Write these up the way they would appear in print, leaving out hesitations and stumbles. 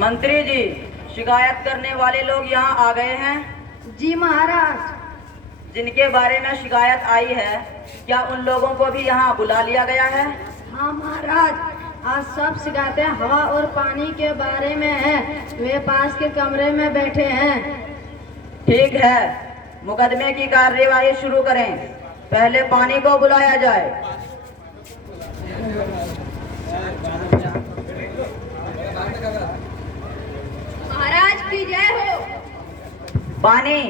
मंत्री जी, शिकायत करने वाले लोग यहाँ आ गए हैं। जी महाराज। जिनके बारे में शिकायत आई है, क्या उन लोगों को भी यहाँ बुला लिया गया है? हाँ महाराज, आज सब शिकायतें हवा और पानी के बारे में हैं। वे पास के कमरे में बैठे हैं। ठीक है, मुकदमे की कार्यवाही शुरू करें। पहले पानी को बुलाया जाए। महाराज की जय हो। पानी,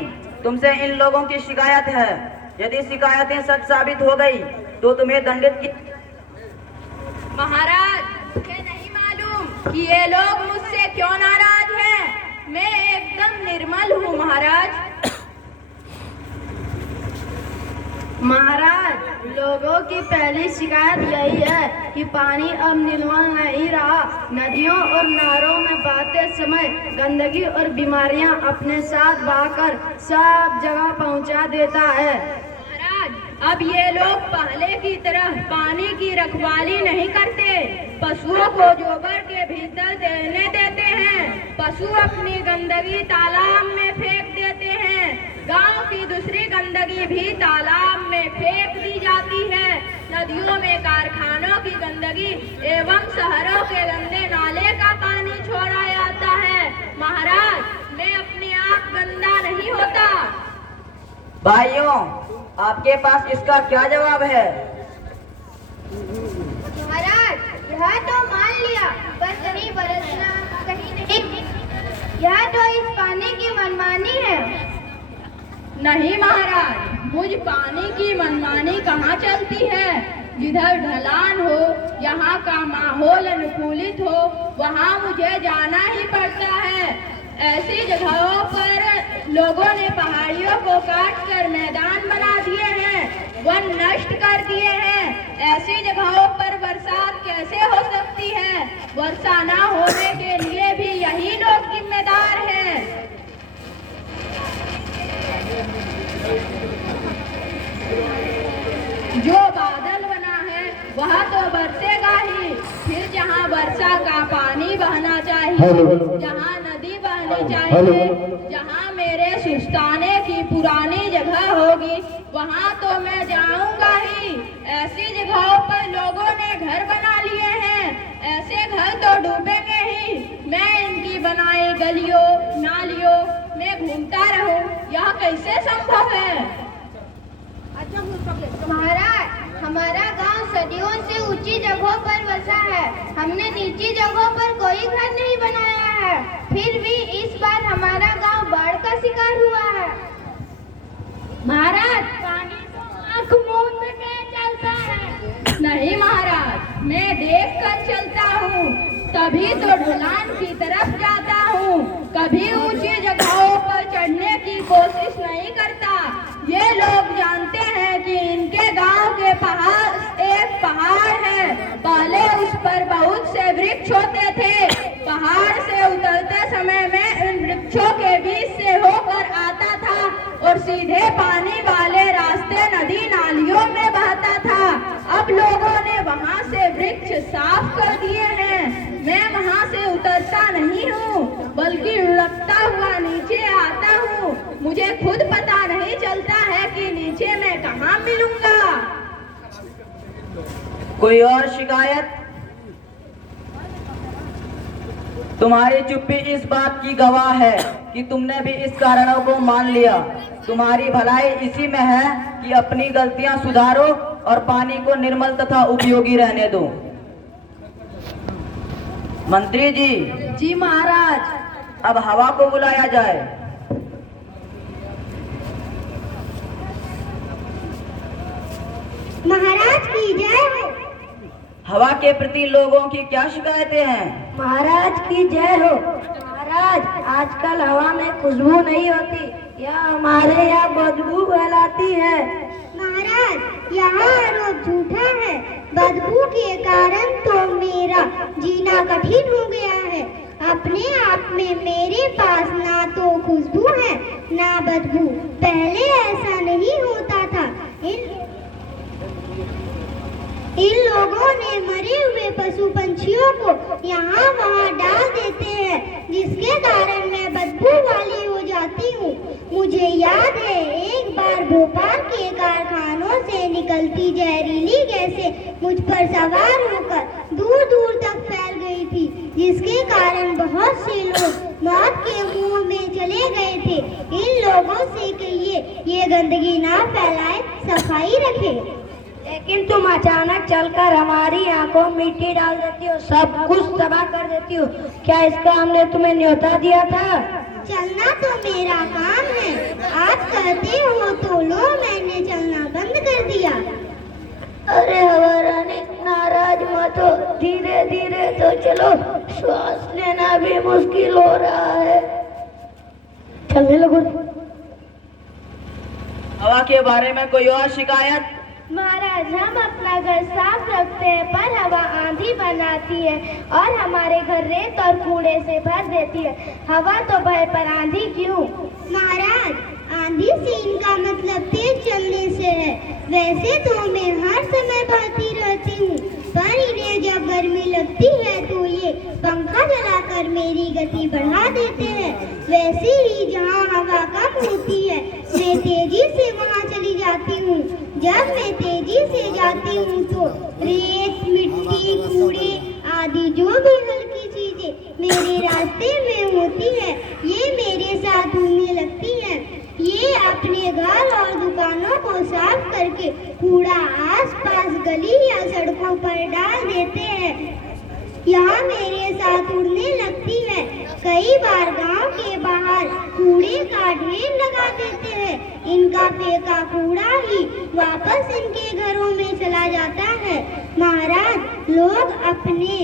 तुमसे इन लोगों की शिकायत है। यदि शिकायतें सच साबित हो गई तो तुम्हें दंडित की। महाराज, मुझे नहीं मालूम कि ये लोग मुझसे क्यों नाराज हैं। मैं एकदम निर्मल हूँ महाराज। महाराज, लोगों की पहली शिकायत यही है कि पानी अब निर्मल नहीं रहा। नदियों और नालों में बहते समय गंदगी और बीमारियां अपने साथ बहाकर सब जगह पहुंचा देता है। महाराज, अब ये लोग पहले की तरह पानी की रखवाली नहीं करते। पशुओं को जोगर के भीतर तैरने देते हैं। पशु अपनी गंदगी तालाब में फेंक देते हैं। गांव की दूसरी गंदगी भी तालाब में फेंक दी जाती है। नदियों में कारखानों की गंदगी एवं शहरों के गंदे नाले का पानी छोड़ा जाता है। महाराज, मैं अपने आप गंदा नहीं होता। भाइयों, आपके पास इसका क्या जवाब है? महाराज, यह तो मान लिया, पर कहीं बरसना कहीं नहीं। यह तो इस पानी की मनमानी है। नहीं महाराज, मुझ पानी की मनमानी कहाँ चलती है। जिधर ढलान हो, यहाँ का माहौल अनुकूलित हो, वहाँ मुझे जाना ही पड़ता है। ऐसी जगहों पर लोगों ने पहाड़ियों को काटकर मैदान बना दिए हैं, वन नष्ट कर दिए हैं। ऐसी जगहों पर बरसात कैसे हो सकती है? वर्षा न होने के लिए भी यही लोग जिम्मेदार हैं। जो बादल बना है वह तो बरसेगा ही। फिर जहाँ वर्षा का पानी बहना चाहिए, जहाँ नदी बहनी चाहिए, जहाँ मेरे सुस्ताने की पुरानी जगह होगी, वहाँ तो मैं जाऊंगा ही। ऐसी जगहों पर लोगों ने घर बना लिए हैं। ऐसे घर तो डूबेंगे ही। मैं इनकी बनाई गलियों नालियों में घूमता रहूं, यह कैसे संभव है? महाराज, हमारा गांव सदियों से ऊंची जगहों पर बसा है। हमने नीची जगहों पर कोई घर नहीं बनाया है। फिर भी इस बार हमारा गांव बाढ़ का शिकार हुआ है। महाराज, पानी तो आँख मूंद के चलता है। नहीं महाराज, मैं देख कर चलता हूँ, तभी तो ढलान की तरफ जाता हूँ। कभी ऊंची जगहों पर चढ़ने की कोशिश नहीं करता। ये लोग जानते हैं कि इनके गांव के पास एक पहाड़ है। पहले उस पर बहुत से वृक्ष होते थे। पहाड़ से उतरते समय में इन वृक्षों के बीच से होकर आता था और सीधे पानी वाले रास्ते नदी नालियों में बहता था। अब लोगों ने वहां से वृक्ष साफ कर दिए हैं। मैं वहां से उतरता नहीं हूँ, बल्कि लुढ़कता हुआ नीचे आता हूँ। मुझे खुद पता नहीं चलता है कि नीचे मैं कहाँ मिलूंगा। कोई और शिकायत? तुम्हारी चुप्पी इस बात की गवाह है कि तुमने भी इस कारणों को मान लिया। तुम्हारी भलाई इसी में है कि अपनी गलतियां सुधारो और पानी को निर्मल तथा उपयोगी रहने दो। मंत्री जी। जी महाराज। अब हवा को बुलाया जाए। महाराज की जय हो। हवा के प्रति लोगों की क्या शिकायतें हैं? महाराज की जय हो। महाराज, आजकल हवा में खुशबू नहीं होती, यह हमारे यहाँ बदबू फैलाती है। महाराज, यहाँ आरोप झूठा है। बदबू के कारण तो मेरा जीना कठिन हो गया है। अपने आप में मेरे पास ना तो खुशबू है ना बदबू। पहले ऐसा नहीं होता था। इन लोगों ने मरे हुए पशु पंछियों को यहाँ वहाँ डाल देते हैं। की जहरीली गैसें मुझ पर सवार होकर दूर दूर तक फैल गई थी, जिसके कारण बहुत से लोग मौत के मुंह में चले गए थे। इन लोगों से कहिए ये गंदगी ना फैलाए, सफाई रखे। लेकिन तुम अचानक चलकर हमारी आंखों में मिट्टी डाल देती हो, सब कुछ तबाह कर देती हो। क्या इसका हमने तुम्हें न्योता दिया था? चलना तो मेरा काम है, आप कहते हो तो लो, मैंने चलना बंद कर दिया। अरे हवा रानी, नाराज मत हो, धीरे धीरे तो चलो, श्वास लेना भी मुश्किल हो रहा है। चलने लगो। हवा के बारे में कोई और शिकायत? महाराज, हम अपना घर साफ रखते हैं पर हवा आंधी बनाती है और हमारे घर रेत और कूड़े से भर देती है। हवा तो भय पर आंधी क्यों? महाराज, आंधी से इनका मतलब तेज चलने से है। वैसे तो मैं हर समय बहती रहती हूँ, पर इन्हें जब गर्मी लगती है तो ये पंखा चलाकर मेरी गति बढ़ा देते हैं। वैसे ही जहाँ हवा कम होती है मैं तेजी से वहाँ चली जाती हूँ। जब मैं तेजी से जाती हूँ तो रेत, मिट्टी, कूड़े आदि जो भी हल्की चीजें मेरे रास्ते में होती है ये मेरे साथ उड़ने लगती हैं। ये अपने घर और दुकानों को साफ करके कूड़ा आसपास गली या सड़कों पर डाल देते हैं। यहाँ मेरे साथ उड़ने लगती है। कई बार गांव के बाहर कूड़े का ढेर लगा देते हैं। इनका फेंका कूड़ा ही वापस इनके घरों में चला जाता है। महाराज, लोग अपने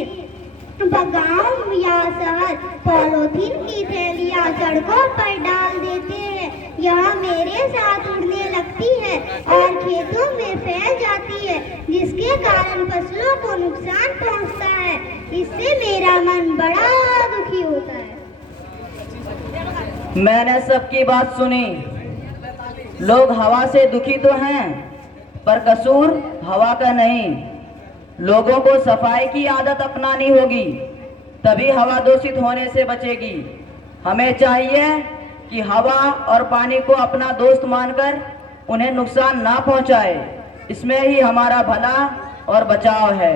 गांव या शहर पॉलीथीन की थैलियां सड़कों पर डाल देते हैं। यह मेरे साथ उड़ने लगती है और खेतों में फैल जाती है, जिसके कारण फसलों को नुकसान पहुंचता है। इससे मेरा मन बड़ा दुखी होता है। मैंने सबकी बात सुनी। लोग हवा से दुखी तो हैं, पर कसूर हवा का नहीं। लोगों को सफाई की आदत अपनानी होगी, तभी हवा दूषित होने से बचेगी। हमें चाहिए कि हवा और पानी को अपना दोस्त मानकर उन्हें नुकसान ना पहुंचाए। इसमें ही हमारा भला और बचाव है।